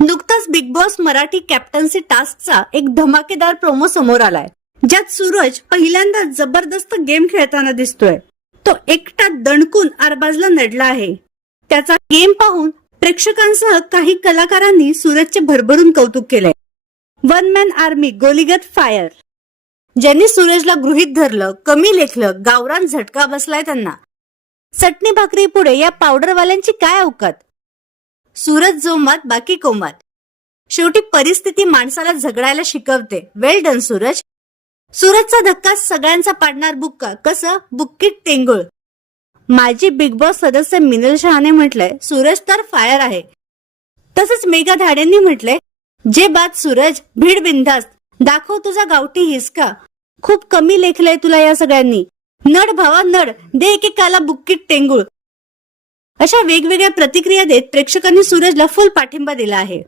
नुकताच big boss Marathi captaincy टास्कचा एक धमाकेदार प्रोमो समोर आलाय, ज्यात सूरज पहिल्यांदा जबरदस्त गेम खेळताना दिसतोय. तो एकटा दणकून अरबाजला नडला आहे. त्याचा गेम पाहून प्रेक्षकांसह काही कलाकारांनी सूरजचे भरभरून कौतुक केलंय. वन मॅन आर्मी गोलीगत फायर. ज्यांनी सूरजला गृहीत धरलं, कमी लेखलं, गावरान झटका बसलाय त्यांना. चटणी भाकरी पुढे या पावडरवाल्यांची काय अवकात. सूरज जोमात बाकी कोमात. शेवटी परिस्थिती माणसाला झगडायला शिकवते. वेल डन सूरज. सूरजचा धक्का सगळ्यांचा पाडणार बुक्का. कसं बुक्कीत टेंगुळ. माजी बिग बॉस सदस्य मिनल शहाने म्हटलंय, सूरज तर फायर आहे. तसंच मेघा धाडेंनी म्हटलंय, जे बात सूरज, भीड बिंदास्त, दाखव तुझा गावठी हिसका. खूप कमी लेखलंय तुला या सगळ्यांनी. नड भावा नड, दे एकेकाला बुक्कीत टेंगुळ. अशा वेगवेगळ्या प्रतिक्रिया देत प्रेक्षकांनी सूरजला फुल पाठिंबा दिला आहे.